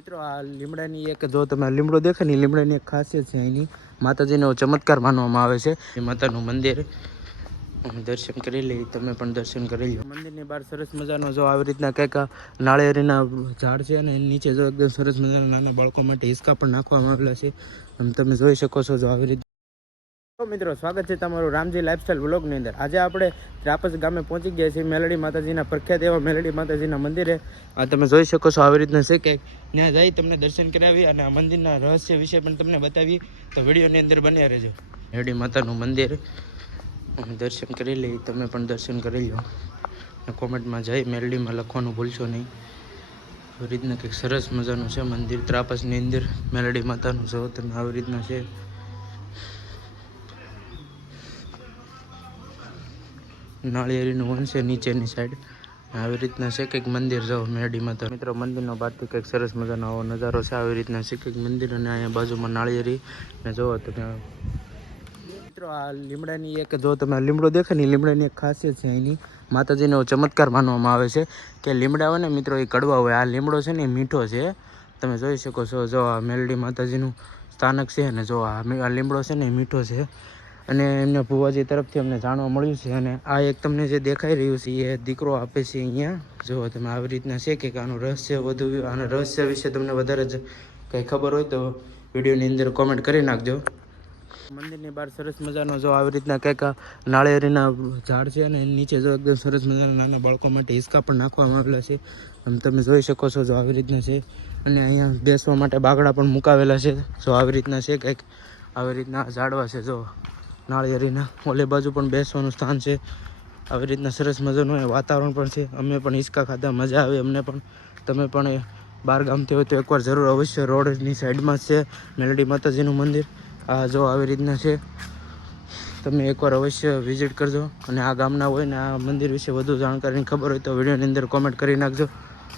મિત્રો આ લીમડાની એક જો તમે લીમડો દેખે ને લીમડાની એક ખાસિયત છે અહીંની માતાજીનો ચમત્કાર માનવામાં આવે છે એ માતાનું મંદિર દર્શન કરી લઈ તમે પણ દર્શન કરી લો મંદિરની બહાર સરસ મજાનો જો આવી રીતના કંઈક નાળિયેરીના ઝાડ છે અને નીચે જો એકદમ સરસ મજાના નાના બાળકો માટે હિંચકા પણ નાખવામાં આવેલા છે તમે જોઈ શકો છો જો આવી રીતે મિત્રો સ્વાગત છે તમારું રામજી લાઈફસ્ટાઈલ વ્લોગની અંદર આજે આપણે ત્રાપસ ગામે પહોંચી ગયા છીએ મેલડી માતાજીના પ્રખ્યાત એવા મેલડી માતાજીના મંદિરે આ તમે જોઈ શકો છો આવી રીતના છે કે ત્યાં જઈ તમને દર્શન કરાવી અને આ મંદિરના રહસ્ય વિશે પણ તમને બતાવી તો વિડીયોની અંદર બન્યા રહેજો મેલડી માતાનું મંદિર દર્શન કરી લઈ તમે પણ દર્શન કરી લો કોમેન્ટમાં જઈ મેલડીમાં લખવાનું ભૂલશો નહીં આવી રીતના કંઈક સરસ મજાનું છે મંદિર ત્રાપસની અંદર મેલડી માતાનું જો તમે આવી રીતના છે નાળિયેરીનું વન છે નીચેની સાઈડ આવી રીતના છે કંઈક મંદિર જાઓ મેરડી માતા મિત્રો મંદિરનો બહારથી કંઈક સરસ મજાનો આવો નજારો છે આવી રીતના છે કંઈક મંદિર અને અહીંયા બાજુમાં નાળિયેરી ને જોવો તમે મિત્રો આ લીમડાની એક જો તમે લીમડો દેખે ને લીમડાની એક ખાસિયત છે અહીંની માતાજીનો ચમત્કાર માનવામાં આવે છે કે લીમડા હોય ને મિત્રો એ કડવા હોય આ લીમડો છે ને એ મીઠો છે તમે જોઈ શકો છો જો આ મેલડી માતાજીનું સ્થાનક છે અને જો આ લીમડો છે ને એ મીઠો છે અને એમના ભુવાજી તરફથી અમને જાણવા મળ્યું છે અને આ એક તમને જે દેખાઈ રહ્યું છે એ દીકરો આપે છે અહીંયા જો તમે આવી રીતના છે કે આનું રહસ્ય વધુ આના રહસ્ય વિશે તમને વધારે જ કંઈ ખબર હોય તો વિડીયોની અંદર કોમેન્ટ કરી નાખજો મંદિરની બહાર સરસ મજાનો જો આવી રીતના કંઈક નાળિયેરીના ઝાડ છે અને નીચે જો એકદમ સરસ મજાના નાના બાળકો માટે હિંચકા પણ નાખવામાં આવેલા છે તમે જોઈ શકો છો જો આવી રીતના છે અને અહીંયા બેસવા માટે બાગડા પણ મુકાવેલા છે જો આવી રીતના છે કંઈક આવી રીતના ઝાડવા છે જો નાળિયેરીના ઓલે બાજુ પણ બેસવાનું સ્થાન છે આવી રીતના સરસ મજાનું વાતાવરણ પણ છે અમે પણ હિંચકા ખાધા મજા આવી અમને પણ તમે પણ બહાર ગામથી હોય તો એકવાર જરૂર અવશ્ય રોડની સાઈડમાં જ છે મેલડી માતાજીનું મંદિર આ જો આવી રીતના છે તમે એકવાર અવશ્ય વિઝિટ કરજો અને આ ગામના હોય ને આ મંદિર વિશે વધુ જાણકારીની ખબર હોય તો વિડીયોની અંદર કોમેન્ટ કરી નાખજો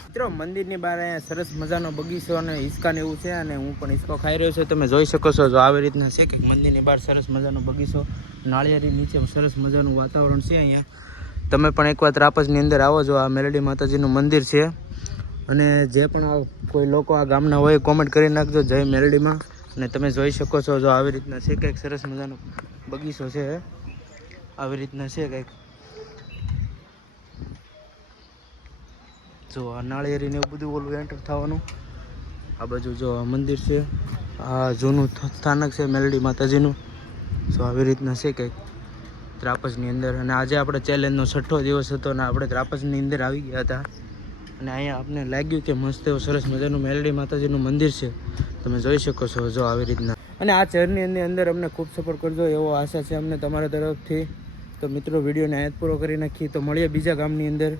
મિત્રો મંદિરની બહાર અહીંયા સરસ મજાનો બગીચો અને હિંચકા ને એવું છે અને હું પણ હિંચકો ખાઈ રહ્યો છું તમે જોઈ શકો છો જો આવી રીતના છે કે મંદિરની બહાર સરસ મજાનો બગીચો નાળિયેરી નીચે સરસ મજાનું વાતાવરણ છે અહીંયા તમે પણ એકવાર ત્રાપસની અંદર આવો જો આ મેલડી માતાજીનું મંદિર છે અને જે પણ કોઈ લોકો આ ગામના હોય કોમેન્ટ કરી નાખજો જય મેલડીમાં અને તમે જોઈ શકો છો જો આવી રીતના છે કંઈક સરસ મજાનો બગીચો છે આવી રીતના છે કંઈક જો આ નાળિયેરીને એવું બધું ઓલું એન્ટર થવાનું આ બાજુ જો આ મંદિર છે આ જૂનું સ્થાનક છે મેલડી માતાજીનું જો આવી રીતના છે કંઈક ત્રાપસની અંદર અને આજે આપણે ચેલેન્જનો 6થો દિવસ હતો અને આપણે ત્રાપસની અંદર આવી ગયા હતા અને અહીંયા આપણે લાગ્યું કે મસ્ત એવું સરસ મજાનું મેલડી માતાજીનું મંદિર છે તમે જોઈ શકો છો જો આવી રીતના અને આ ચેનલની અંદર અમને ખૂબ સપોર્ટ કરજો એવો આશા છે અમને તમારા તરફથી તો મિત્રો વિડીયોને આયાત પૂરો કરી નાખી તો મળીએ બીજા ગામની અંદર